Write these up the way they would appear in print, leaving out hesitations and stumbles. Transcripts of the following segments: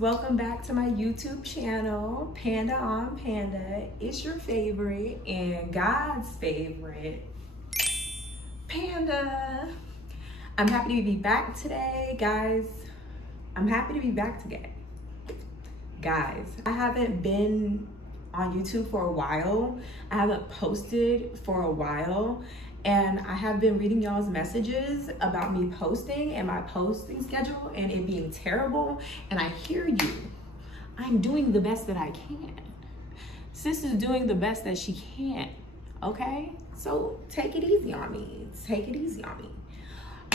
welcome back to my YouTube channel, Panda on Panda. It's your favorite and God's favorite, Panda. I'm happy to be back today, guys. I'm happy to be back today. Guys, I haven't been on YouTube for a while. I haven't posted for a while. And I have been reading y'all's messages about me posting and my posting schedule and it being terrible. And I hear you. I'm doing the best that I can. Sis is doing the best that she can, okay? So take it easy on me. Take it easy on me.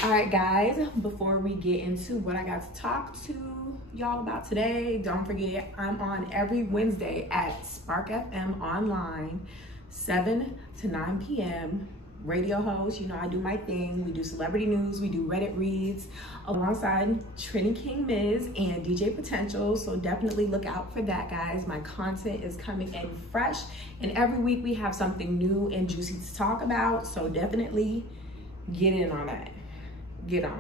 All right, guys, before we get into what I got to talk to y'all about today, don't forget I'm on every Wednesday at Spark FM Online, 7 to 9 p.m. Radio host, you know, I do my thing. We do celebrity news, we do Reddit reads alongside Trini King Miz and DJ Potential. So definitely look out for that, guys. My content is coming in fresh, and every week we have something new and juicy to talk about. So definitely get in on that. Get on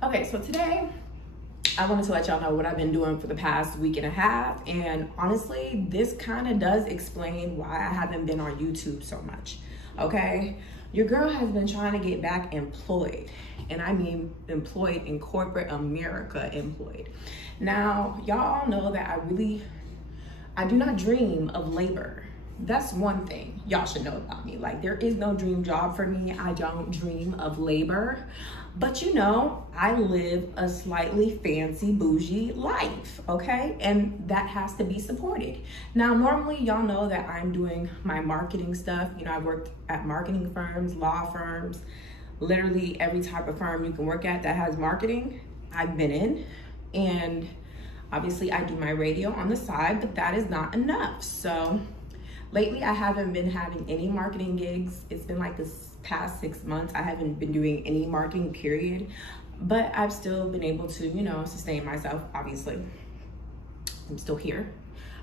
that. Okay, so today I wanted to let y'all know what I've been doing for the past week and a half. And honestly, this kind of does explain why I haven't been on YouTube so much. Okay, your girl has been trying to get back employed, and I mean employed in corporate America, employed. Now, y'all know that I do not dream of labor. That's one thing y'all should know about me. Like, there is no dream job for me. I don't dream of labor. But you know, I live a slightly fancy bougie life, okay? And that has to be supported. Now, normally y'all know that I'm doing my marketing stuff. You know, I worked at marketing firms, law firms, literally every type of firm you can work at that has marketing, I've been in. And obviously I do my radio on the side, but that is not enough. So lately I haven't been having any marketing gigs. It's been like this past 6 months, I haven't been doing any marketing, period. But I've still been able to, you know, sustain myself, obviously. I'm still here.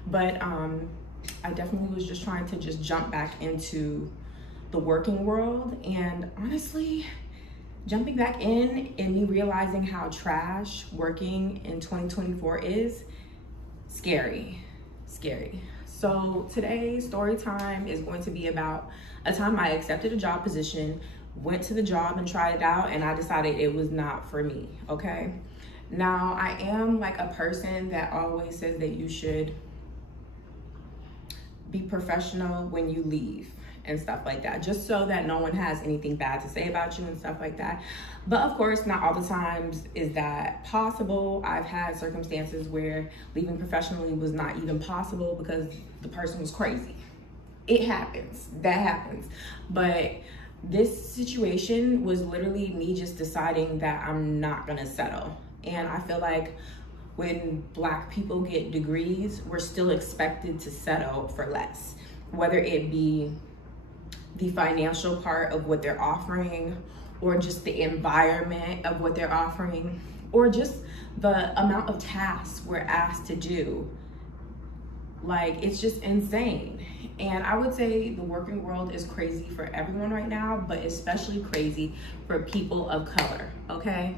But I definitely was just trying to just jump back into the working world. And honestly, jumping back in and me realizing how trash working in 2024 is scary, scary. So today's story time is going to be about a time I accepted a job position, went to the job and tried it out, and I decided it was not for me, okay? Now, I am like a person that always says that you should be professional when you leave and stuff like that, just so that no one has anything bad to say about you and stuff like that. But of course, not all the times is that possible. I've had circumstances where leaving professionally was not even possible because the person was crazy. It happens, that happens. But this situation was literally me just deciding that I'm not gonna settle. And I feel like when Black people get degrees, we're still expected to settle for less, whether it be the financial part of what they're offering, or just the environment of what they're offering, or just the amount of tasks we're asked to do. Like, it's just insane. And I would say the working world is crazy for everyone right now, but especially crazy for people of color, okay?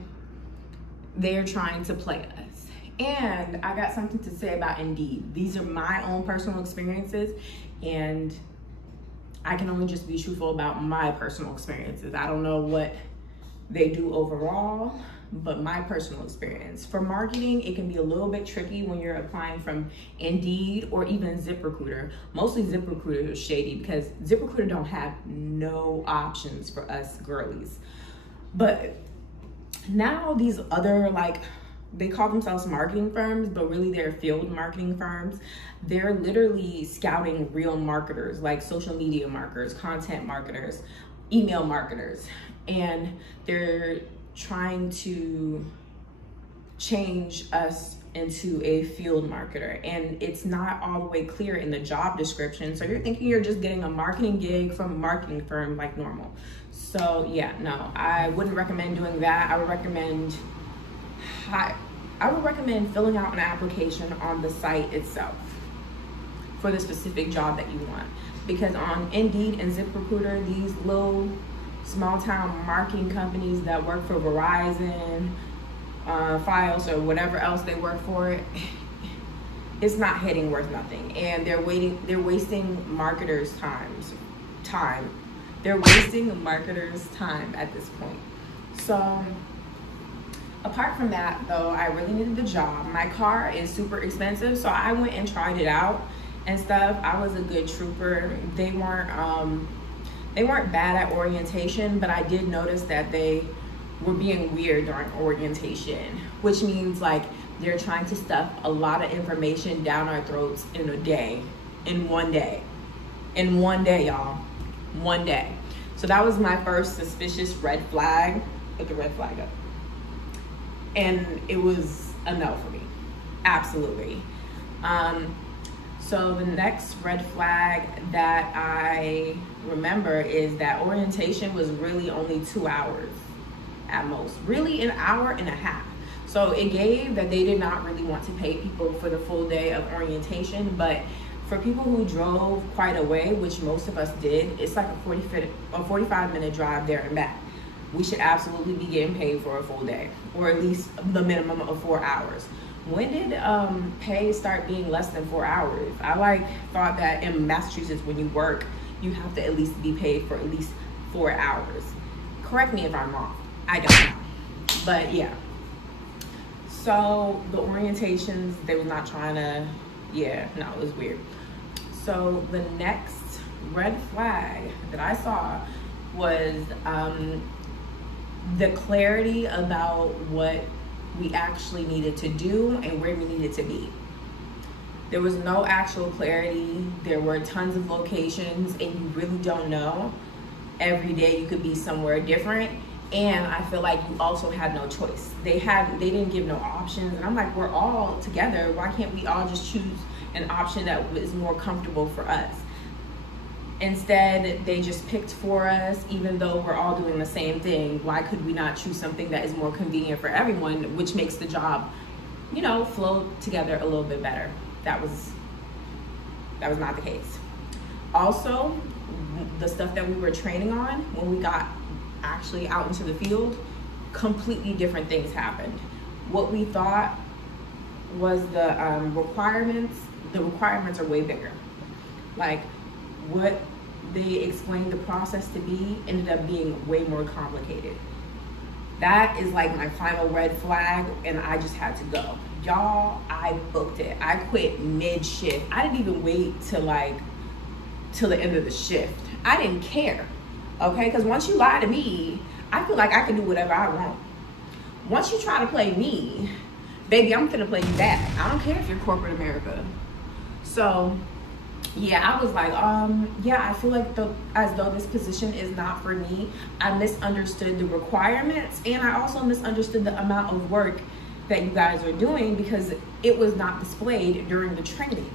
They're trying to play us. And I got something to say about Indeed. These are my own personal experiences, and I can only just be truthful about my personal experiences. I don't know what they do overall, but my personal experience. For marketing, it can be a little bit tricky when you're applying from Indeed or even ZipRecruiter. Mostly ZipRecruiter is shady because ZipRecruiter don't have no options for us girlies. But now these other, like, they call themselves marketing firms, but really they're field marketing firms. They're literally scouting real marketers, like social media marketers, content marketers, email marketers. And they're trying to change us into a field marketer. And it's not all the way clear in the job description. So you're thinking you're just getting a marketing gig from a marketing firm like normal. So yeah, no, I wouldn't recommend doing that. I would recommend filling out an application on the site itself for the specific job that you want. Because on Indeed and ZipRecruiter, these little small town marketing companies that work for Verizon, files or whatever else they work for, it's not hitting worth nothing. And they're wasting marketers' time. They're wasting marketers' time at this point. So apart from that though, I really needed the job. My car is super expensive, so I went and tried it out and stuff. I was a good trooper. They weren't bad at orientation, but I did notice that they were being weird during orientation, which means like they're trying to stuff a lot of information down our throats in one day, y'all, one day. So that was my first suspicious red flag. Put the red flag up. And it was a no for me, absolutely. So the next red flag that I remember is that orientation was really only 2 hours at most, really an hour and a half. So it gave that they did not really want to pay people for the full day of orientation, but for people who drove quite a way, which most of us did, it's like a 45-minute drive there and back. We should absolutely be getting paid for a full day, or at least the minimum of 4 hours. When did pay start being less than 4 hours? I thought that in Massachusetts, when you work, you have to at least be paid for at least 4 hours. Correct me if I'm wrong, I don't know, but yeah. So the orientations, they were not trying to, yeah, no, it was weird. So the next red flag that I saw was the clarity about what we actually needed to do and where we needed to be. There was no actual clarity. There were tons of locations and you really don't know. Every day you could be somewhere different. And I feel like you also had no choice. They didn't give no options. And I'm like, we're all together. Why can't we all just choose an option that is more comfortable for us? Instead, they just picked for us, even though we're all doing the same thing. Why could we not choose something that is more convenient for everyone, which makes the job, you know, flow together a little bit better? That was not the case. Also, the stuff that we were training on, when we got actually out into the field, completely different things happened. What we thought was the requirements are way bigger. Like what they explained the process to be ended up being way more complicated. That is like my final red flag, and I just had to go. Y'all, I booked it. I quit mid-shift. I didn't even wait till the end of the shift. I didn't care. Okay, because once you lie to me, I feel like I can do whatever I want. Once you try to play me, baby, I'm finna play you back. I don't care if you're corporate America. So, yeah, I was like, yeah, I feel like as though this position is not for me. I misunderstood the requirements, and I also misunderstood the amount of work that you guys are doing because it was not displayed during the training.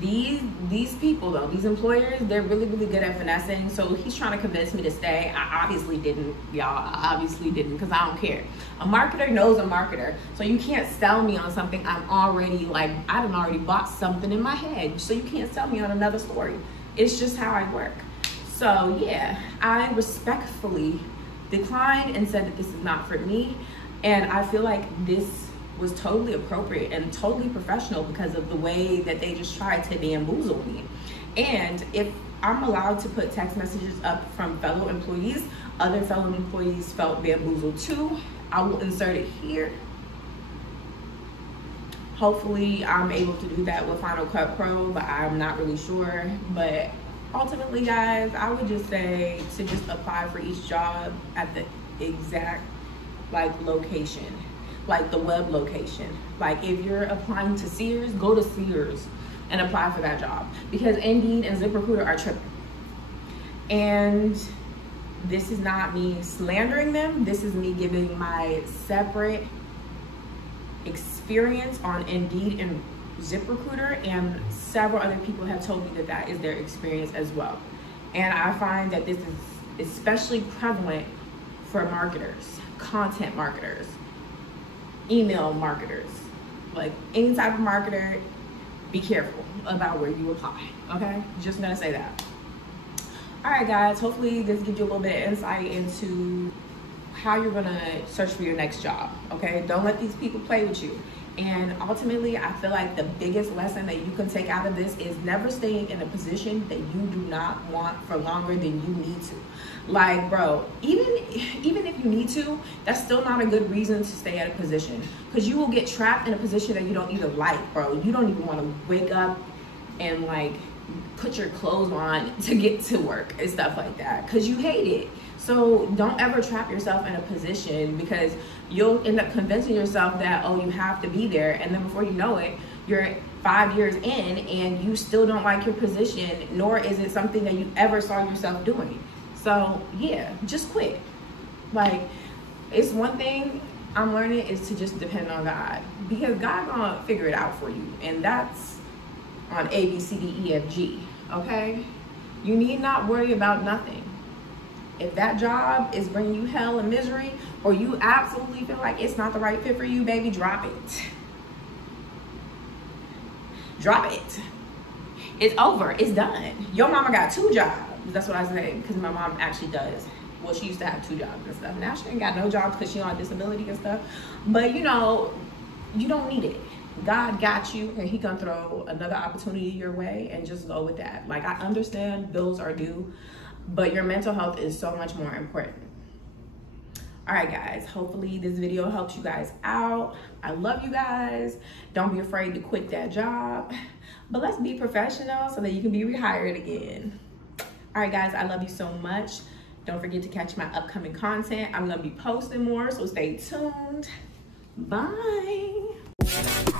These people though, these employers, they're really, really good at finessing. So he's trying to convince me to stay. I obviously didn't, y'all. I obviously didn't, because I don't care. A marketer knows a marketer. So you can't sell me on something I'm already like, I done already bought something in my head. So you can't sell me on another story. It's just how I work. So yeah, I respectfully declined and said that this is not for me. And I feel like this was totally appropriate and totally professional because of the way that they just tried to bamboozle me. And if I'm allowed to put text messages up from fellow employees, other fellow employees felt bamboozled too. I will insert it here. Hopefully I'm able to do that with Final Cut Pro, but I'm not really sure. But ultimately, guys, I would just say to just apply for each job at the exact location, like the web location. Like if you're applying to Sears, go to Sears and apply for that job, because Indeed and ZipRecruiter are tripping. And this is not me slandering them. This is me giving my separate experience on Indeed and ZipRecruiter, and several other people have told me that that is their experience as well. And I find that this is especially prevalent for marketers, content marketers, email marketers, like any type of marketer. Be careful about where you apply, okay? Just gonna say that. All right, guys, hopefully this gives you a little bit of insight into how you're gonna search for your next job, okay? Don't let these people play with you. And ultimately, I feel like the biggest lesson that you can take out of this is never staying in a position that you do not want for longer than you need to. Like, bro, even if you need to, that's still not a good reason to stay at a position, because you will get trapped in a position that you don't even like, bro. You don't even want to wake up and like put your clothes on to get to work and stuff like that, because you hate it. So don't ever trap yourself in a position, because you'll end up convincing yourself that, oh, you have to be there. And then before you know it, you're 5 years in and you still don't like your position, nor is it something that you ever saw yourself doing. So yeah, just quit. Like, it's one thing I'm learning is to just depend on God, because God gonna figure it out for you. And that's on A, B, C, D, E, F, G, okay? You need not worry about nothing. If that job is bringing you hell and misery, or you absolutely feel like it's not the right fit for you, baby, drop it. Drop it. It's over. It's done. Your mama got 2 jobs. That's what I say, because my mom actually does. Well, she used to have 2 jobs and stuff. Now she ain't got no jobs because she's on disability and stuff. But, you know, you don't need it. God got you, and he gonna throw another opportunity your way, and just go with that. Like, I understand bills are due, but your mental health is so much more important. All right, guys, hopefully this video helps you guys out. I love you guys. Don't be afraid to quit that job, but let's be professional so that you can be rehired again. All right, guys, I love you so much. Don't forget to catch my upcoming content. I'm gonna be posting more, so stay tuned. Bye.